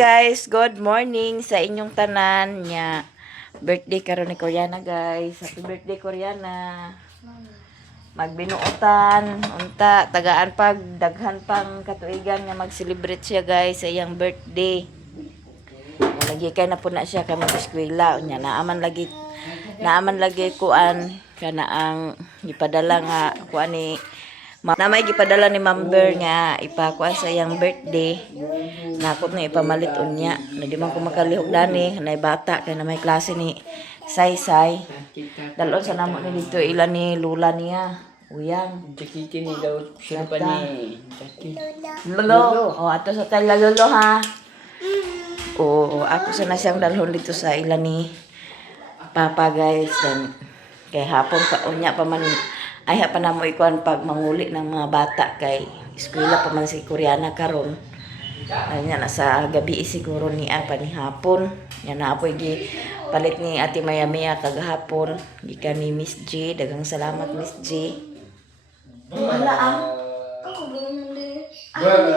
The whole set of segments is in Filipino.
guys, good morning sa inyong tanan nya. Birthday karon ni Koreana guys. Happy birthday Koreana. Magbinuotan, unta tagaan pag daghan pang katuigan nga mag-celebrate siya guys sa iyang birthday. Lagi kay na po na siya kay mag-eskwela nya naaman lagi kuan kana ang gipadala nga kuan ni na may gipadala ni member nga ipakuha sa iyang birthday. Nakot na ipamalit unya. Na di man ko makalihok dani, nay bata kay na may klase ni Saysay. Dalon sa namo ni dito ilan ni lula niya. Uyang. Chikiki ni daw siya pa ni Lolo. O ato sa tayo lolo ha. O ako sa na siyang dalhon dito sa ilan ni Papa guys. Dan kay hapon pa unya pa man ay pa na mo ikuan pag manguli ng mga bata kay eskwela pa man si Koreana karon. Ay nga nasa gabi siguro ni apa ni hapon. Yan na apoy gi palit ni Ate Maya kagahapon gikan ni Miss G. Daghang salamat Miss G. Wala ang ako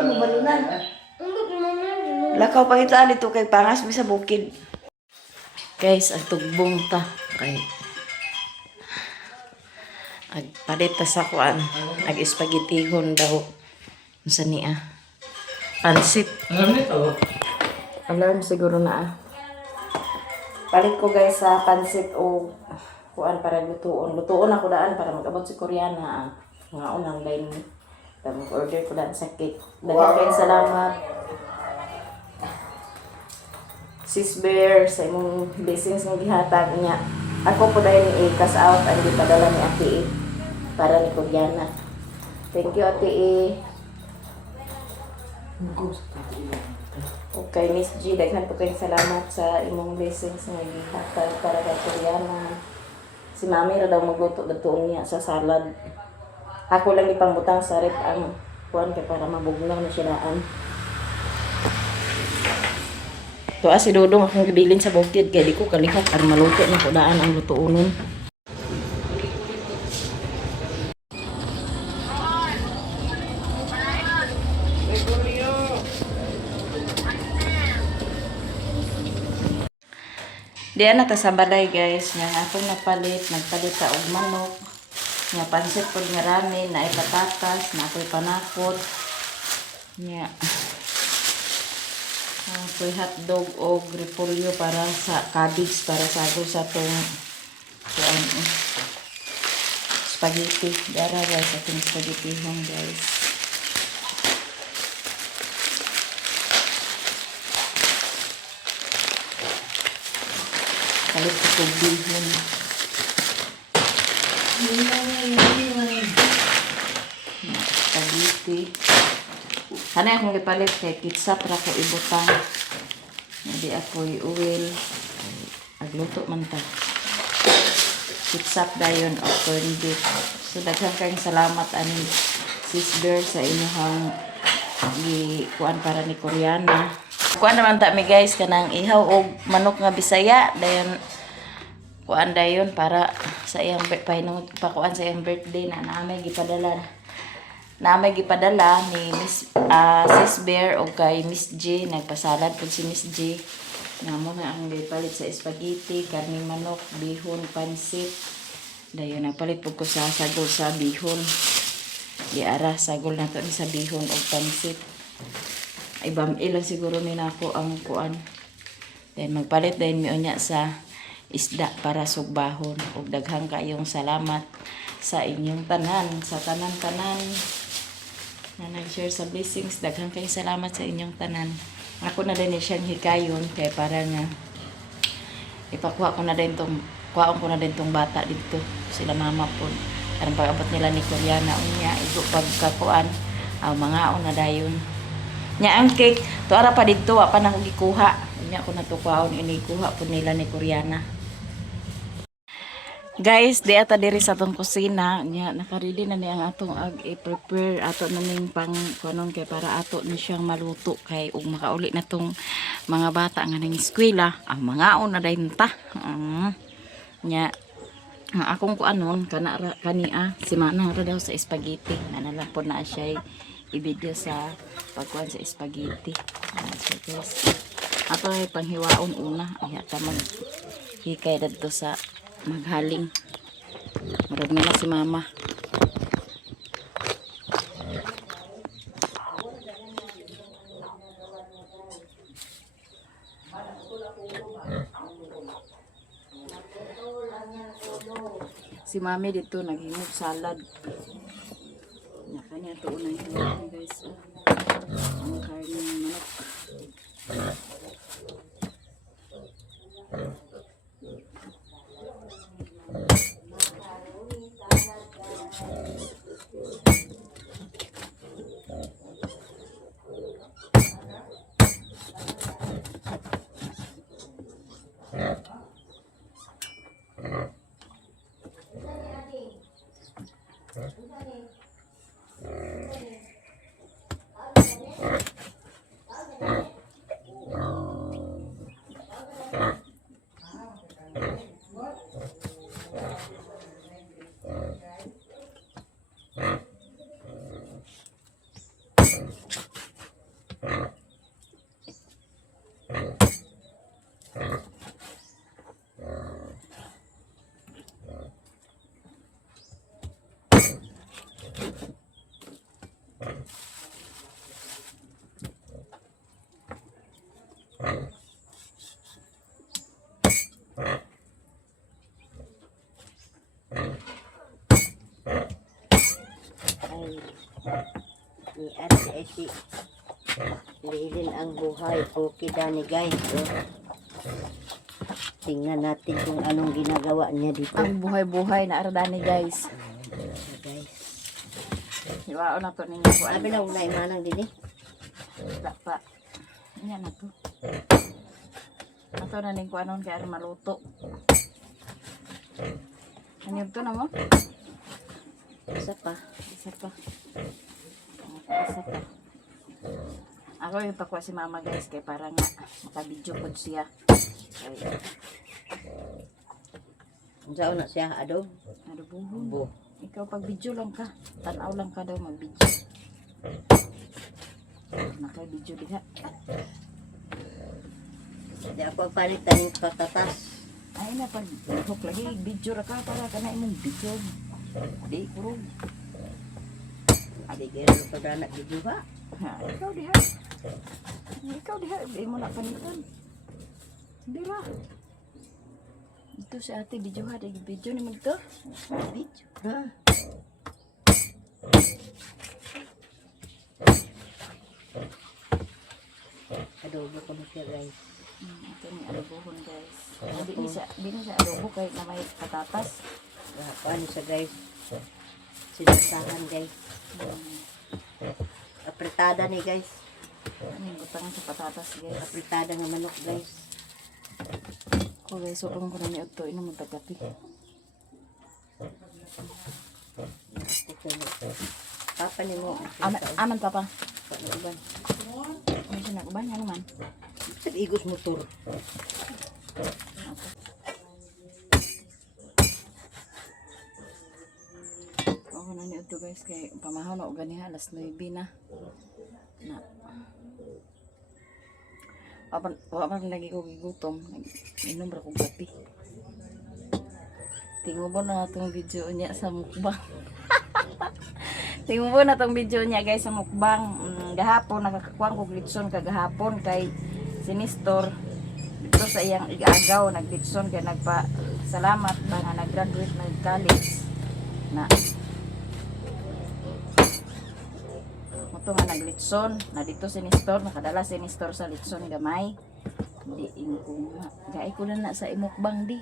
mo balunan. Lakaw pangitaan dito kay pangas mi sa bukid. Guys, ang tugbong ta kay palit ta sa kuan ag espagetihon daw unsa niya pansit. Alarm siguro na palit ko guys sa pansit o kuan para lutuon ako daan para mag-abot si Koreana nga unang line tapos order ko daan sa cake. Daghang kayong salamat Sis Bear sa imong blessings nga gihatag niya. Ako po dahil ni cash out ang gipadala ni Ate E para ni Koreana. Thank you Ate E. Okay Miss G, daghan po kayong salamat sa imong blessings nga gihatag para kay Koreana. Si Mami ra daw magluto dito niya sa salad. Ako lang ipangbutang sa rep ang kuan kay para mabugnaw na siya daan. To si Dodong akong gibilin sa bukid kay di ko kalihok para maluto na ko daan ang lutuonon. Diyan na ta sa balay guys, nga akong nagpalit ta og manok, nga pansit pud nga ramen, na patatas, na ako'y panakot. Nya ako'y hotdog o repolyo para sa cabbage para sagol sa tong spaghetti. Dara guys, atong spaghetti hong guys. Palit ko bihon. Spaghetti. Sana akong ipalit kay pizza para ko ibutang. Hindi ako'y oil. Agluto man ta. Pizza dayon o corned beef. So daghang kayong salamat ani Sis Bear sa inyong kuan para ni Koreana. Kuan naman ta mi guys kanang ihaw og manok nga Bisaya dayon kuan dayon para sa iyang pakuan sa iyang birthday na namay gipadala ni Miss Sis Bear o kay Miss G. Nagpasalad po si Miss G nga mo na ang gipalit sa spaghetti, karning manok, bihon, pansit dayon napalit po ko sa sagol sa bihon giara sagol na to ni sa bihon o pansit. Ibam ilang siguro ni nako ang kuan. Then magpalit din mi unya sa isda para sugbahon. Ug daghang kayong salamat sa inyong tanan, sa tanan-tanan na nag-share sa blessings. Daghang kayong salamat sa inyong tanan. Ako na din siyang hikayon kay para nga ipakuha ko na din tong kuhaon ko na din tong bata dito. Sila mama po. Karang pag-abot nila ni Koreana unya igo pagkakuan mga una dayon. Nya ang cake to ara pa didto wa pa nako gikuha. Nya ko natukuhaon ini kuha po nila ni Koreana. Guys, di ata diri sa atong kusina nya naka-ready na ni ang atong i-prepare ato na ning pang kunon kay para ato ni siyang maluto kay ug makauli na tong mga bata nga ning eskwela ang mga una dayon ta. Nya akong kuanon kania si Manang ra daw sa spaghetti nanala po na siya i-video sa pagkuhan sa spaghetti. So guys, ato ay panghiwaon una. Ay ata maghikay dito sa maghaling. Marag na si mama. Si mami dito naghimog salad. Kanya ito unang hiwain guys. Ang karne ng manok. Ni Ate Eti Lilin ang buhay. Okay Dani guys. Oh. Tingnan natin kung anong ginagawa niya dito. Ang buhay-buhay na ardani guys. So, guys. Hiwaon na to ninyo ko. Sabi na unay manang din eh. Pa. Yan na to. Ato na ning kuanon kaya maluto. Anyog to na mo? Isa pa. Isa pa. Isa pa. Ako yung pakuha si mama guys kaya para nga makabidyo po siya. Kaya, Unsa na siya adob? adobuhon. Bo. Ikaw pag video lang ka. Tanaw lang ka daw mag-video. Nakay-video diha. Di ako palit taning patatas. Ay na pag hook lagi video ra ka para kana imong video. Di kurog. Adi gero pa dana video ba? Ha, ikaw diha. Ikaw diha, di mo na panitan. Hindi ra. Ito si ate video ha, di video ni mo ito. Video. Ha. Adobo ko na siya guys. Ito ni adobohon guys. Di na siya adobo kahit na may patatas. Paano siya guys? Sinasahan guys. Apretada ni guys. Ano yung butang sa patatas guys. Apretada nga manok guys. Ko guys, sobrang ko na ni ito. Ino mo tagapi. Papa ni mo. Aman papa. Pag-uban. Ano siya nakuban? Ano man? Igos motor. Ako na ni ito guys. Kay pamahaw na uganiha. Alas 9 na. Na. Wapan lagi ko gigutom. Inom ra kong kape. Tingnan mo na itong video niya sa mukbang. Tingnan mo na itong video niya guys sa mukbang. Gahapon, nakakakuha ko glitson kagahapon kay Sinistor. Dito sa iyang igagaw, nag-glitson kay nagpa-salamat ba nga nag-graduate na college. Na ito nga naglitson na dito si Nestor, nakadala si Nestor sa litson gamay. Di ko nga gay ko na sa imukbang di.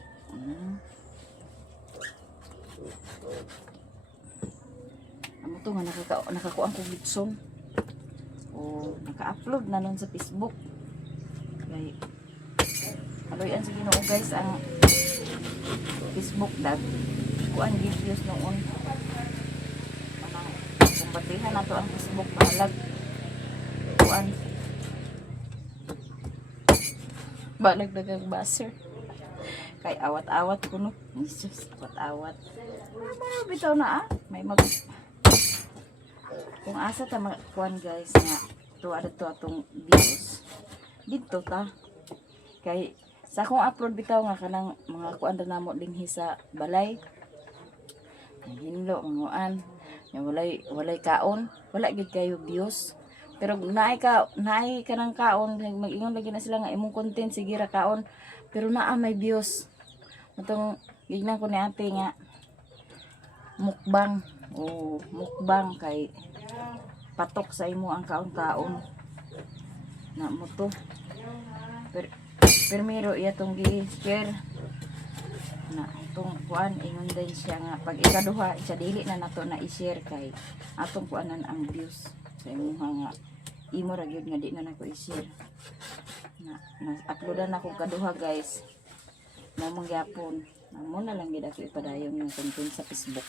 Amo to nga nakakuha ko litson. O naka-upload na nun sa Facebook. Kay haloyan sa Ginoo guys ang Facebook dag kuan videos noon. Batihan na to ang Facebook balag kuan balag dagang baser kay awat-awat kuno Jesus awat-awat bitaw na may mag Kung asa ta kuan guys nga to ada to atong views. Dito ta. Kay sa akong upload bitaw nga kanang mga kuan ra namo dinhi sa balay. Hinlo manguan. Nga walay kaon, wala gid kayo views. Pero naay ka ng kaon, mag-ingon lagi na sila nga imong content sige ra kaon. Pero naa may views. Matong gignan ko ni ate nga mukbang. Mukbang kay patok sa imo ang kaon-kaon. Na mo to. Pero iya tong gi-share na itong kuan ingon din siya nga pag ikaduha siya dili na nato na i-share kay atong kuanan ang views sa imo nga imo ra gyud nga di na nako i-share na uploadan ako kaduha guys mo mangyapon mo na lang gid ako ipadayon ng content sa Facebook.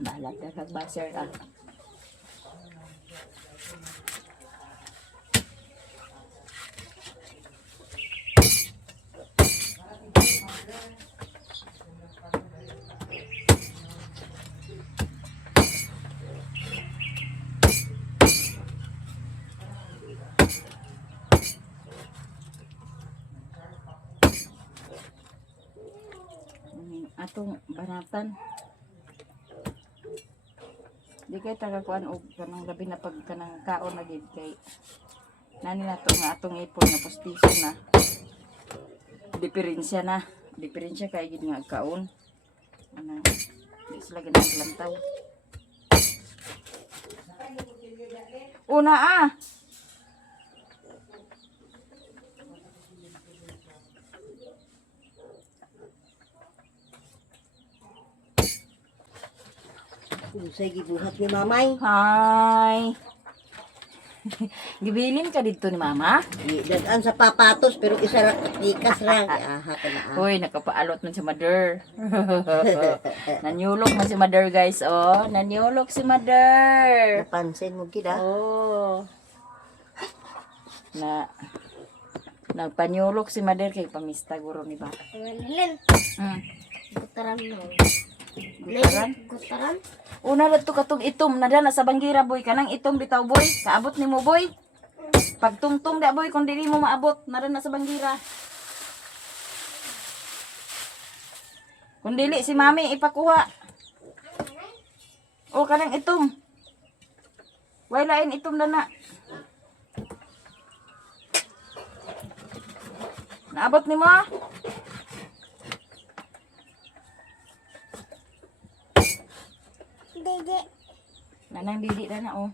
Bahala ka kag-baser ka. Atong banatan di kay tagakuan og kanang labi na pag kanang kaon na gid kay nani nato nga atong ipon nga postiso na diferensya kay gid nga kaon ana di sila ganang lantaw una Unsay gibuhat ni mamay? Hi. Gibilin ka dito ni mama? Dagan sa papatos pero isa ra tikas ra. Aha ka na. Hoy, nakapaalot man si mother. Nanyulok man si mother guys, oh. Nanyulok si mother. Napansin mo gid ah. Oh. Nagpanyulok si mother kay pamista guro ni ba. Len, gutaran mo. Gutaran? Una na to katong itom na dana sa banggira boy kanang itom bitaw boy. Kaabot nimo boy. Pag tungtong da boy kun dili mo maabot na na sa banggira. Kun dili si mami ipakuha. O kanang itom. Way lain itom dana. Naabot nimo? Dede, Nanang didi na oh.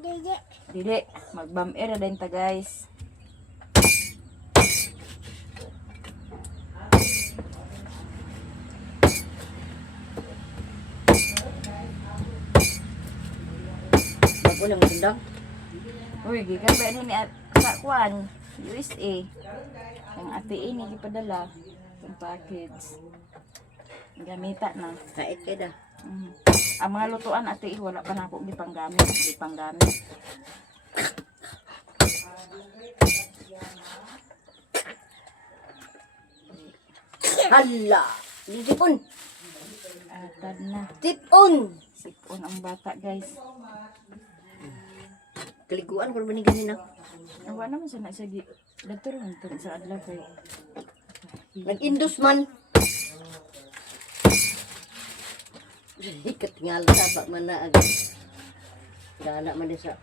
dede. Dili, magbam-air na din ta guys. Bago na mo tundang. Uy, gikan ba ni sa kuan USA. Ang ate ini gipadala ang package. Gamita na. Kait kay da. Ang mga lutuan ate wala pa na ako gipanggamit. Hala. Ditipon. Atad na. Tipon. Sipon ang bata guys. Kaliguan ko man ni ganina. Wala naman siya na siya dito rin sa adlaw kay Nag-indus man. Ikat nga sa man na agad. Dana man din sa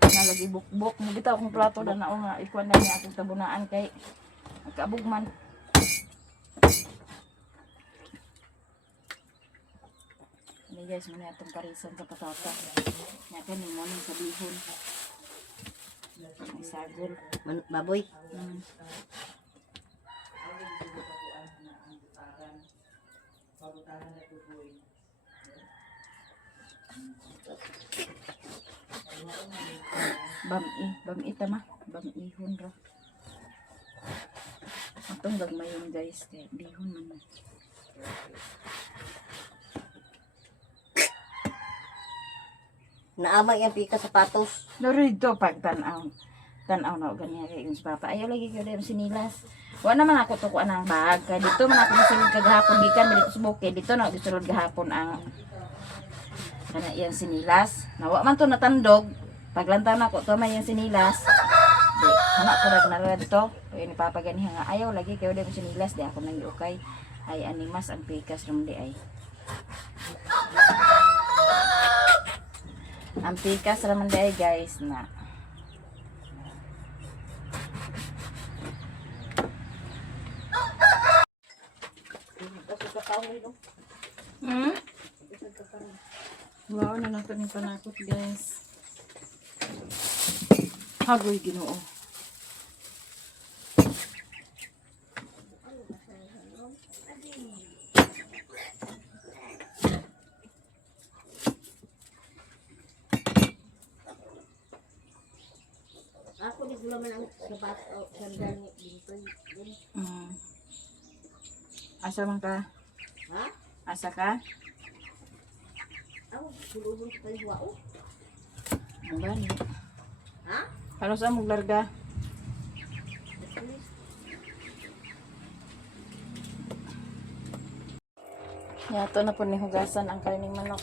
nalagi bukbok mo bitaw akong plato na nao nga ikuan na niya akong tabunaan kay nagkaabugman. Ini guys, muna itong parisan sa patata. Nga kanin mo nang sabihon. May sagol. baboy. Bami tama. Bami-ihon ra. Atong gagmayon guys, kay bihon man na. Naamay ang pika sapatos. Lorito pagtanaw. tanaw na og ganiya kay sa papa. Ayaw lagi ko yung sinilas. Wa naman ako tukuan ang bag. Kaya dito man ako gisulod kagahapon gikan dito sa bukid. Dito na ako gisulod gahapon ang kana iyang sinilas. Nawa man to natandog. Paglantaw na ako to may iyang sinilas. Di ana ko nagnared to. Kaya ni papa ganiha nga ayaw lagi kayo yung sinilas di ako nang okay. Ay animas ang pikas ram di ay. Ang pikas raman di ay guys na Hmm? Wow, nanakot ni panakot guys. Hagoy Ginoo. Ako di gula man ang sabat o sandan dito. Asa man ka? Ha? Asa ka? Ako gulubon sa kaliwa o. Ang gani. Ha? Ano sa mong larga? Yato na po ni hugasan ang karning manok.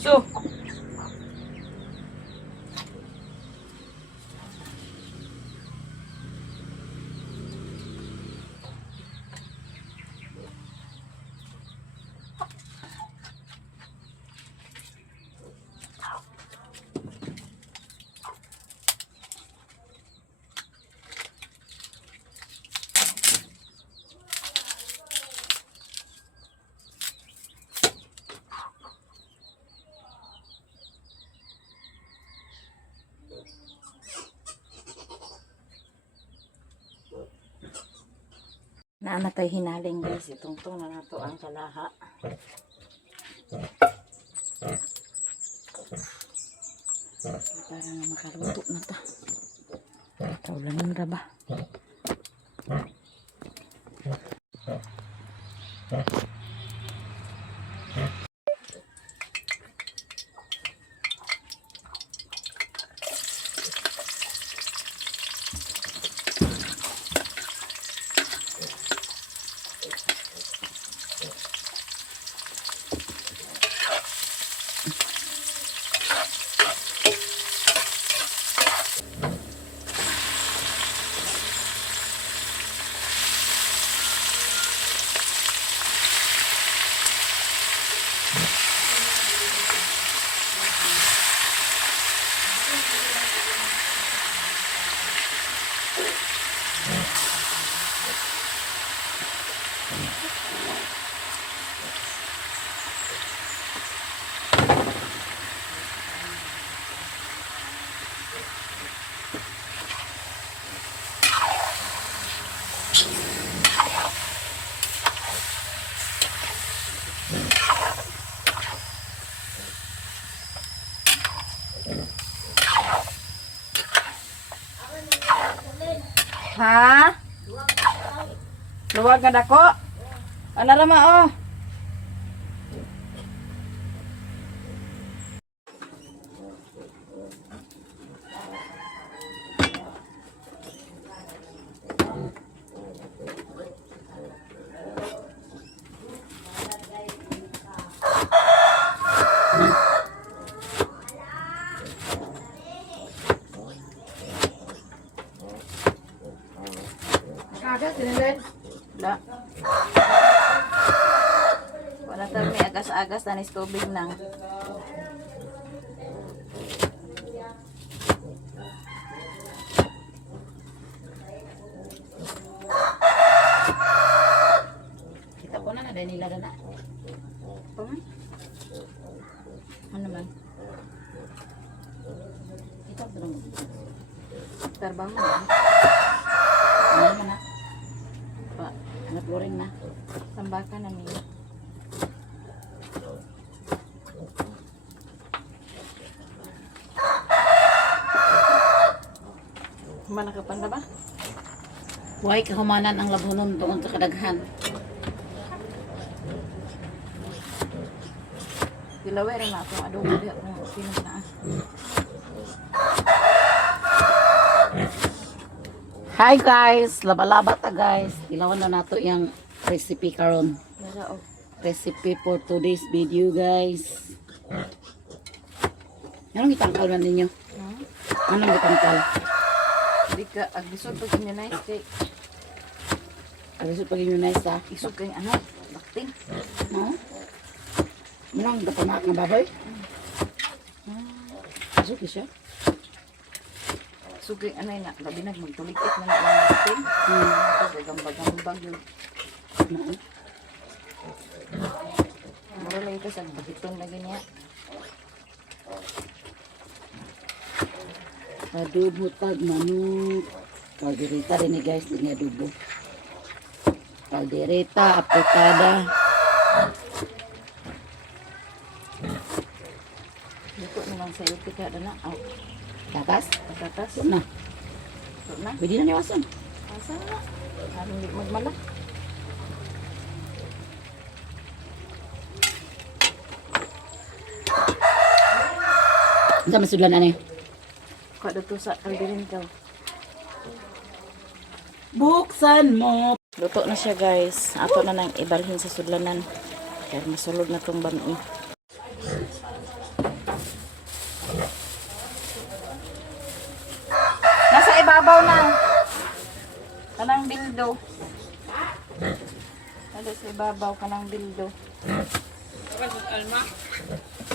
So, naanatay hinaling guys. Itungtong na nato ang kalaha. Para na makaluto na ta. Kaulanin ra ba? Ha? Luwag nga dako? Ano rama oh? Kagat, sinilin. Wala. Wala tayo may agas-agas, tanis tubig nang. Kita ko na, dahil nila na. Ano man? Kita ko na. Tarbang mo na. Ano naman na? Pa, hanap ko rin na. Tambakan na niya. Mana ka panda ba? Huwag kahumanan ang labunon doon sa kadaghan. Dilawe rin na akong adobo diya kung sino na. Hi guys! Laba-laba ta guys. Ilawan na nato yung recipe karon. Nara oh. Recipe for today's video guys. Anong itangkal man ninyo? Anong itangkal? Di ka agisod pag inyo na kay Abiso pag inyo na isa. isog kay ano, bakting. No? Anong dapanak na baboy? Asuki siya? Isog kay ano na, labi nag magtulikit na lang bakting. Gagambag-gambag yun. No? Mura lang ito sa bagiton lagi niya. Adobo tag manok. Kaldereta rin ni guys. Ini adobo. Kaldereta, apretada. Dito na lang sa ilti ka na. Oh, Takas? patatas. Ito na. Ito na. Pwede na niwasan. Asa na? Parang hindi magmala. Ang sama sudlan na Kada to sa kalderin ka. Buksan mo. Luto na siya guys. Ato na nang ibalhin sa sudlanan. Kaya masulog na tong bami. Nasa ibabaw na. Kanang bildo. Nasa sa ibabaw kanang bildo.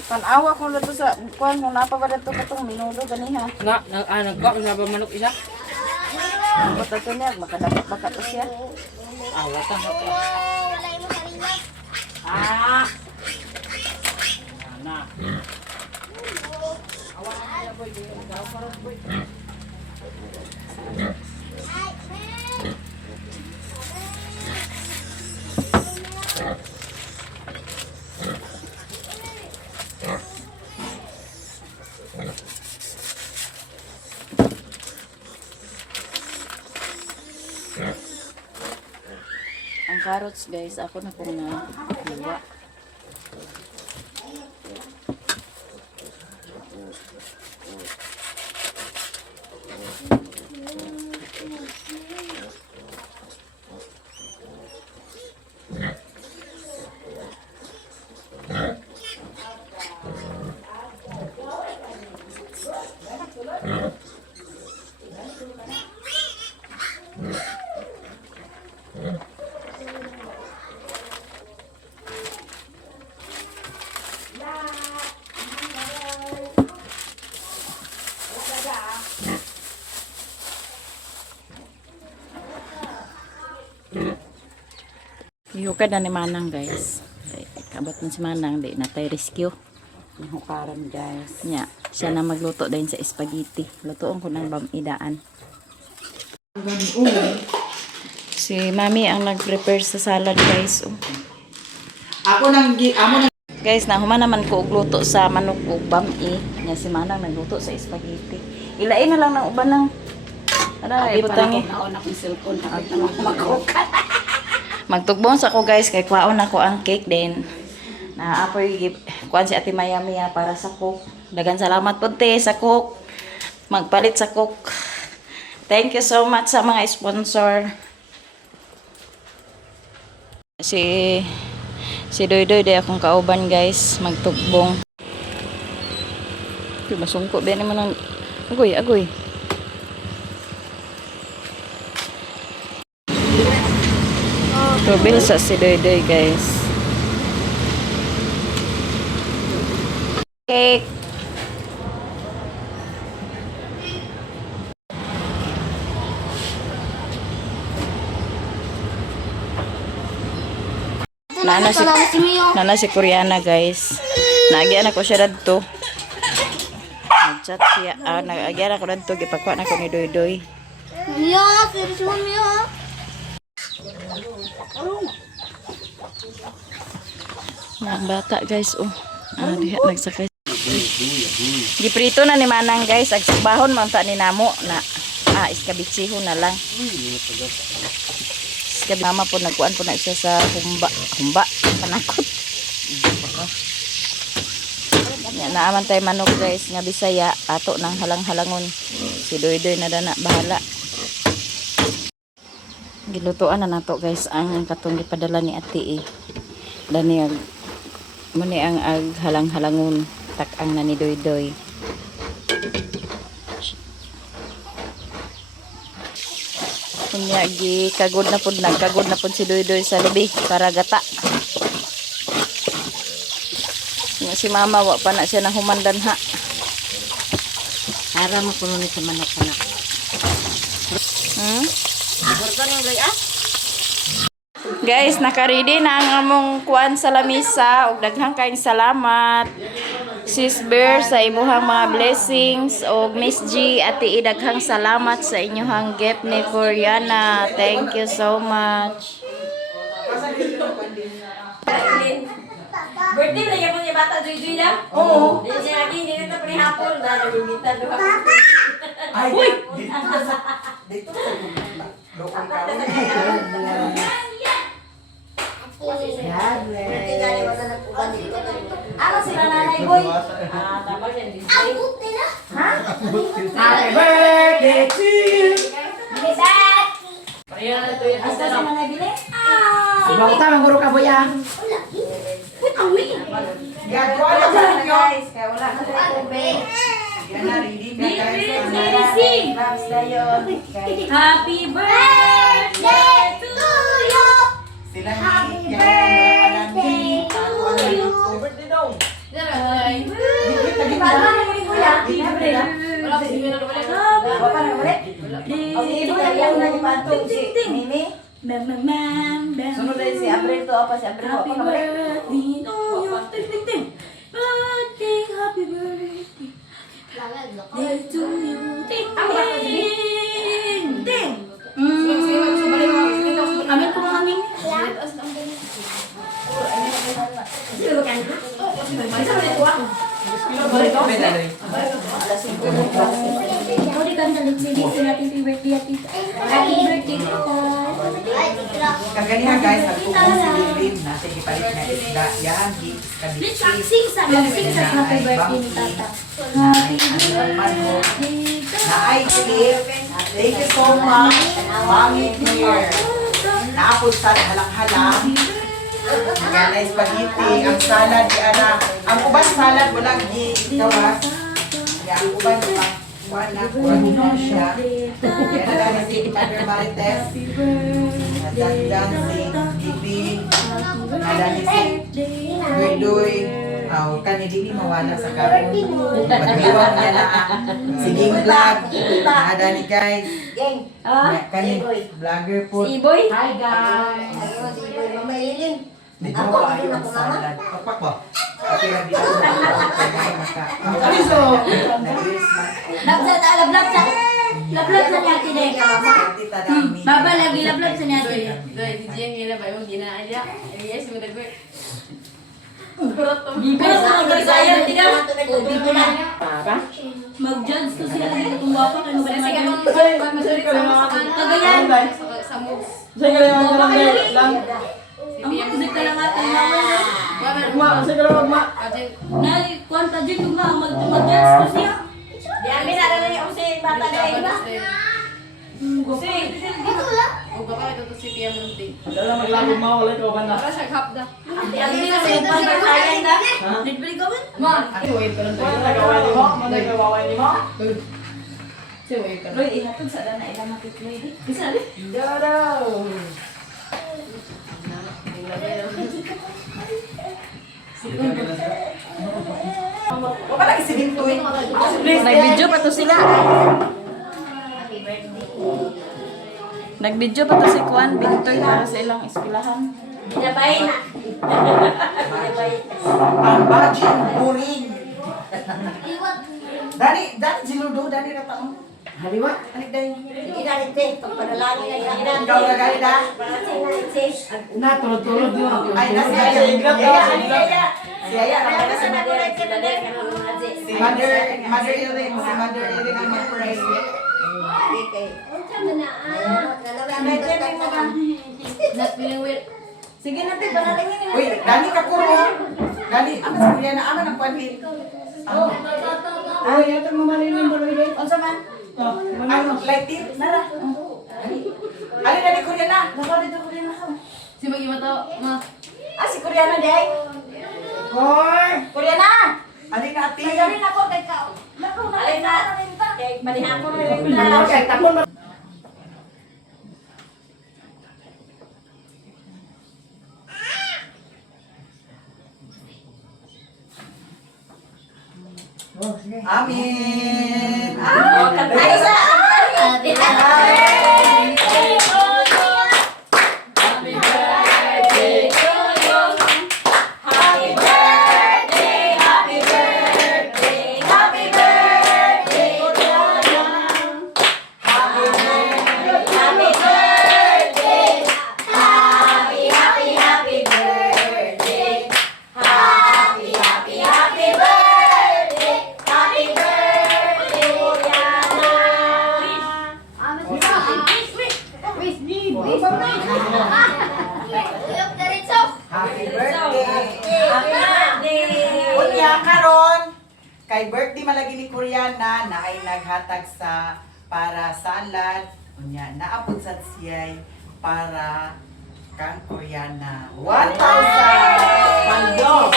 Panawa kung luto sa kuan kung napa ba dito katong minudo ganiha. Nagkuha ko na ba manok isa? Basta to niya makadapat baka to siya. Wata. Ah! Na. Ang carrots guys, ako na pong nakuha. Yukad na ni Manang guys. Kabot na si Manang, di na tayo rescue. Nahukaran guys. Nya, siya na magluto din sa spaghetti. Lutoon ko ng bamidaan. Si Mami ang nag-prepare sa salad guys. Oh. Amo nang Guys, nahuman naman ko og luto sa manok ug bami. Nya si Manang nagluto sa spaghetti. Ilain na lang ng uban ng Aray, butangi. Naon akong cellphone. Kapit na makukat. Magtugbong sa ko guys, kay kwaon ako ang cake din. Naapoy kuan si Ate Maya Mia para sa cook. Dagan salamat po te sa cook. Magpalit sa cook. Thank you so much sa mga sponsor. Si Doydoy day akong kauban guys, magtugbong. Ito masungko ba naman ang agoy. Probil sa si Doydoy guys. Cake. Nana si Koreana guys. Naagyan ako siya dadto. Nag-chat siya. Naagyan ako dadto. Gipakwa na ko ni Doydoy. Mia, serius mo Mia. Ang bata guys. Oh. Diha nagsakay. Giprito na ni Manang guys. Agsubahon man ta ni namo na iskabitsiho na lang. Mama po nagkuan po na siya sa humba panakot. Naaman tayo manok guys nga Bisaya ato nang halang-halangon. Si Doydoy na dana bahala. Gilutuan na nato guys ang katong gipadala ni Ate Dani muni ang halang-halangon tak-ang na ni Doydoy. Kunya kagod na pud si Doydoy sa lubi para gata. Si mama wa pa na siya nahumandan ha. Para mo puno ni sa manok-manok. Guys, naka-ready na ang among kuan sa lamisa ug daghang kaayong salamat. Sis Bear sa imuhang mga blessings ug Miss G Ate daghang salamat sa inyong gift ni Koreana. Thank you so much. Birthday na yung mga bata Doydoy na? Oo. Hindi siya lagi, hindi na ito hapon. Dahil yung kita doon. Ay, dito sa doon ka. Ano sila nanay boy? Tapos yan din. Ha? Happy birthday to you. Basta si manay bili? Bauta ang guru ka buya. Gagawa na ba ninyo? Guys, kaya wala na tayo tubig. Yan na, ready na guys. Raps dayon. Happy birthday to you! Sila ni Happy birthday to birthday daw. Paano mo yung kuya? Wala ko sige na ulit. Bapa na ulit. Ang ibo na yung nagpatong si Mimi. Sunod na si April to. Apa si April? Bapa na ulit. Amin ko mga amin. Sorry kan dalit si Dixie natin happy birthday at tita. Happy birthday tita. Kaganihan guys, nagpupong si Lilin. Nasa ipalit na isda. Yan, Sing sa happy birthday ni tata. Happy birthday. Na-ice Thank you so much. Mami here. Naapod sa halang-halang. Yan na spaghetti. Ang salad, ang ubas salad, walang gawas. Yan, ang ubas wala siya. Yan na dahil si Mother Marites. Nadagdag si Bibi. Nadali si Doydoy. Kani dili mawala sa karon. Pag-iwan niya na sige vlog. Nadali guys. Kani vlogger po. Si Boy. Hi guys. Mama Ilin. Dito ba yung salad? Pakpak ba? Okay, hindi ako maka. Aliso! Lablab sa niya tinay. Baba lagi lablab sa niya tinay. Pero sa mga sayang, tiga. Para? Mag-judge to sila dito kung wapa ka naman mag-judge. Kagayan. Wapa ka lang. Ang music ka lang atin mga. Nali, kwanta dyan yung nga mag-judge to siya. Dala maglagog mo, wala ikaw banda. Nagpili ka ba? Nagaway ni mo? Nagaway ni mo? Loy, ihatod sa dana ilang makikloy di. Bisa di. Daw. Huwag ka lagi si Bintoy. Nag-video pa to sila. Nag-video pa to si Kwan, Bintoy para sa ilang eskwelahan. Ang bajing buring. Dani ziludo, dani ratang. Haliwa. Anik day. Pagpadalangin na yan. Ikaw na gani da. Na, tulad-tulad yun. Ay, nasi Aya. Si Aya, si Mother Iring ang mag-pray. Sige natin, panalangin na. Uy, Dani kakuro. Dani, aman sa kuya na aman ang panhin. Ay, ito mo marinig mo rin. Unsa man? Ang lighting. Nara. Ali na ni kuya na. Nako dito ko din ako. Si Magi Mato, ma. Si Koreana day. Hoy! Koreana. Ali na ati. Gawin ako kay ka. Nako na. Alin na. Manihapon na rin Okay, tapon mo. Amin. Ay, isa. Happy birthday. Unya karon kay birthday malagi ni Koreana na ay naghatag sa para salad. Unya naapod sa siyay para kang Koreana. 1,000 pando.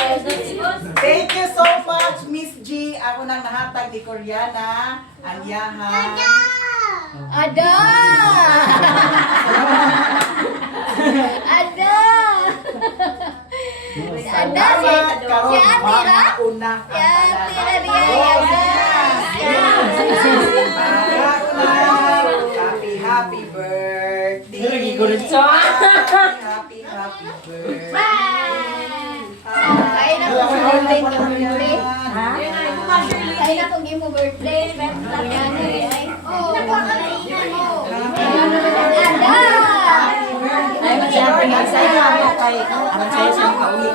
Thank you so much, Miss G. Ako nang nahatag ni Koreana. Ang yahan. Ada! Ada! Ada si Atira? Una Si Atira dia Happy birthday. Lagi kulit sa. Happy birthday. Kain na po sa birthday ni birthday. Ha? Kain na po mo birthday. Oh, napakainan mo. Ada! Ay, masyadong nagsaya ako kay magsaya sa kauli.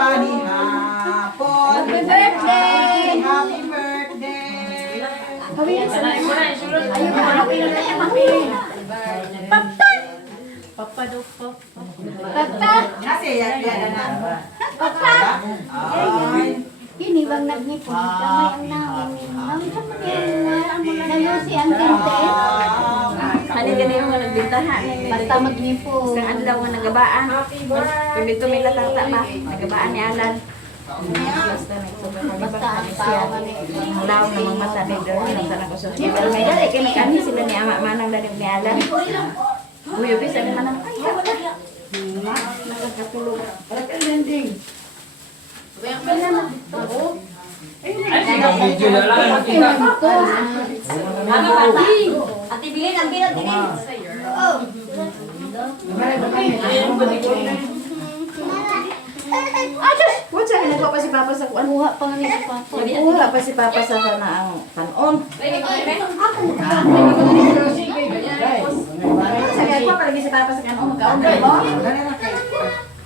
Panihapon. Happy birthday! Happy birthday. Papa! Kasi yan na. Papa! Ay. Kini bang nagnipon? Kamay ang namin. Ang nalusi ang kinte. Hani gani yung nagbintahan. Basta magnipon. Isang adlaw nga nagabaan. Pimito may latata ba? Nagabaan ni Alan. Basta ang tao kami. Ang law na mga mata ni Dorothy nang tanang usos. Pero may dali kay nagkani sila ni ama manang dali ni Alan. Uy, bisa ni manang ay wala. Nakakatulog. Video na lang nakita. Ano ba? Ate Bilin, ang bilat din. Oh, Wala siya, nagwa pa si Papa sa kuan. Kuha pa nga ni si Papa. Nagkuha pa si Papa sa kanaang kanon. Sa nagkuha pa lagi si Papa sa kanon. Magkaon ba mo? Dali na kay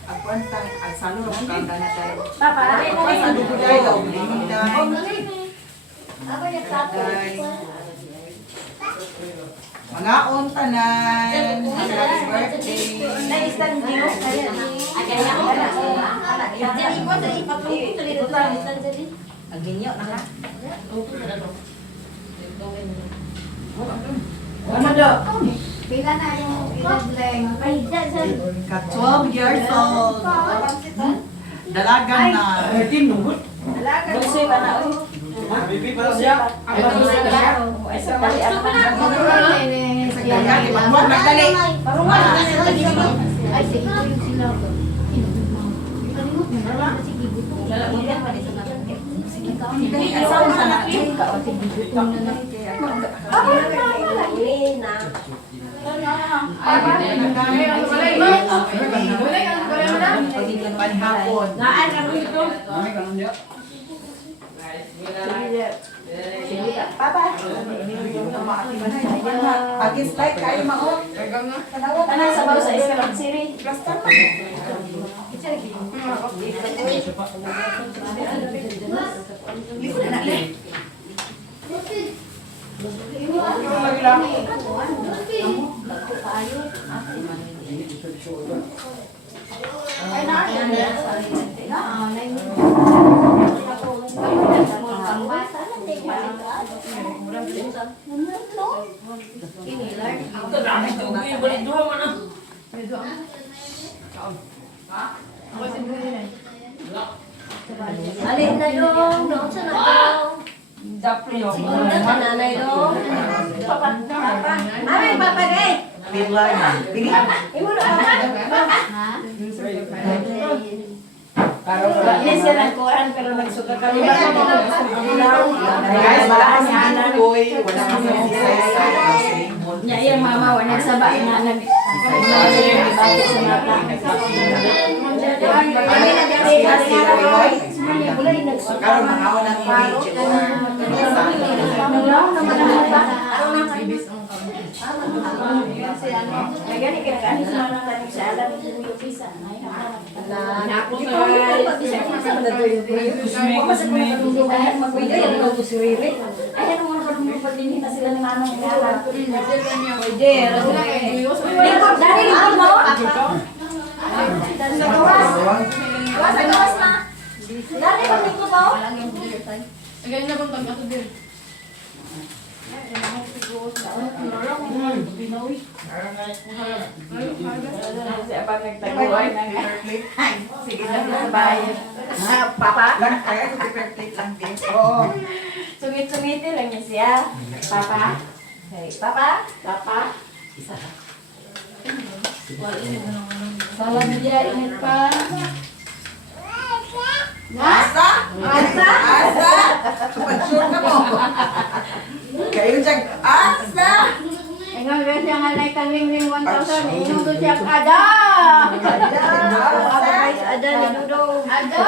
ako antay ang salo ro kang dana tayo. Papa, Salo ko dai daw bling dai. Mga tanan. Happy birthday. Aginyo na ka. Ano do? Pila na yung pinag-leng. Ay, dyan. Ka 12 years old. Dalagan na. Dulce pa na. Kaya di magbuhat magdali. Ay, sige ko yung sila ko. Kalimut mo na lang. Sige, buto. Panhapon. Papa. Pag-slide kayo mao. Ana sa bawo sa Islam City. Alin na dong, doon sa na dong. Siguro na nanay dong. Ay, Papa gay. Pila na. Pili. Yes, yan ang kuan pero nagsuka ka liba. Guys, wala kami anuloy. Wala kami sisay-say. Nya iya mama wa nagsaba na bakit sa mata. Karon mangaw na ni video. Gani kaya kani sa mga tanig sa alam yung pisa. Sige na bayan. Papa, lang kaya ko plate lang din. Oo. Sungit-sungiti lang niya siya. Papa. Hey, Papa. Papa. Salam dia ingat pa. Asa? Asa? Asa? Pagsure ka mo. Kayo dyan. Asa? Ngayon guys, yung alay kaling 1,000. Inuto siya ada. Ada ni Dudong. Ada.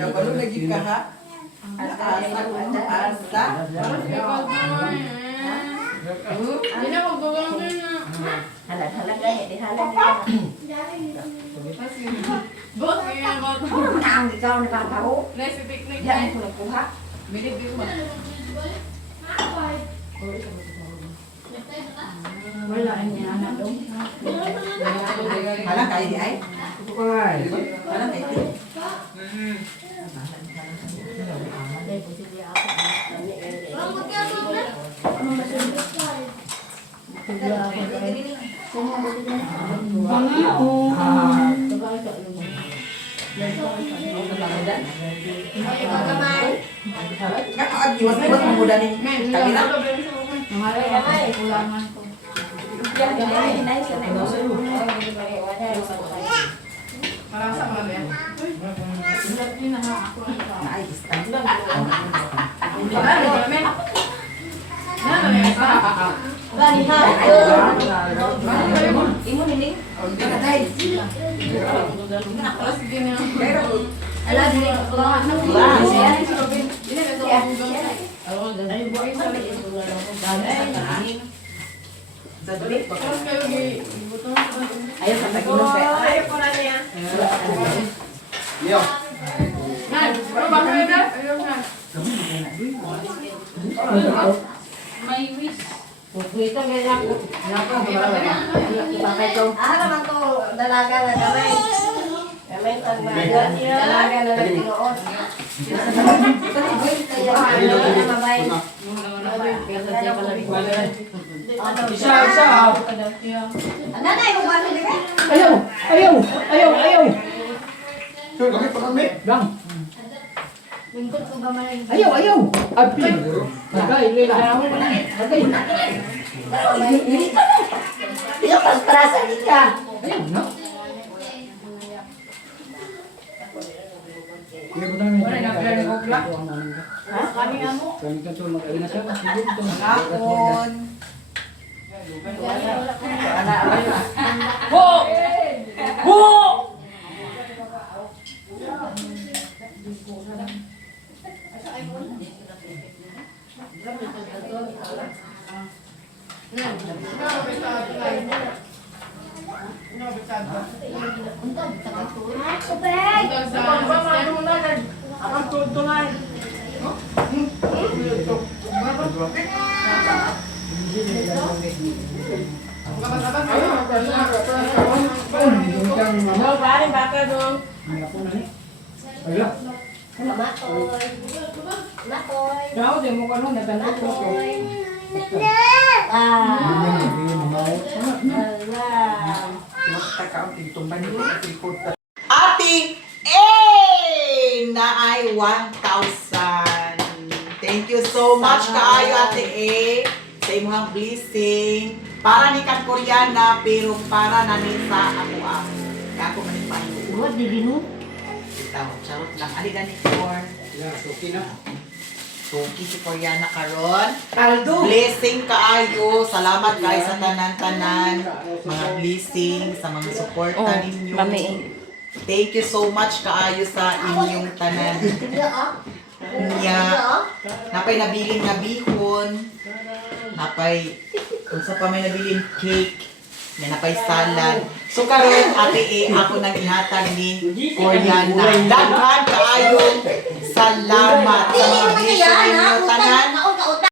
Kabalo lagi ka ha? Asa? Halan-halan gaya di halan di ka. Ano man ang ikaw ni Papa ko? Yan ko nagkuha. Wala niya na dong. Malang kayo di ay? Malang kayo di? Iwas mo muda ni kabila. Imo nini? Ayaw sa taginom kaya. Ayaw po na niya. Yo. Ah, naman to, dalaga na kamay. Kamay tang dalaga na lang tinuod. Nanay, kung ano di ka? Sure, kami pa kami. Lingkod ko gamay. Iyo, pasprasan ka. Hapon. Ate A na ay 1,000. Thank you so much kaayo Ate A sa imong blessing. Para ni kan Koreana pero para na ni sa ako Kaya ako man pa. What did you know? Itaw, charot lang. Ali na ni Kor. Toki si Koreana karon. Blessing kaayo. Salamat kay sa tanan-tanan. Mga blessing sa mga suporta ninyo. Mami. Thank you so much kaayo sa inyong tanan. Niya, napay nabiling na bihon, napay, kung sa pa may nabiling cake, may napay salad. So karon Ate A, ako nang ihatag ni Koreana. Daghan kaayo salamat sa mga blessing ninyo tanan.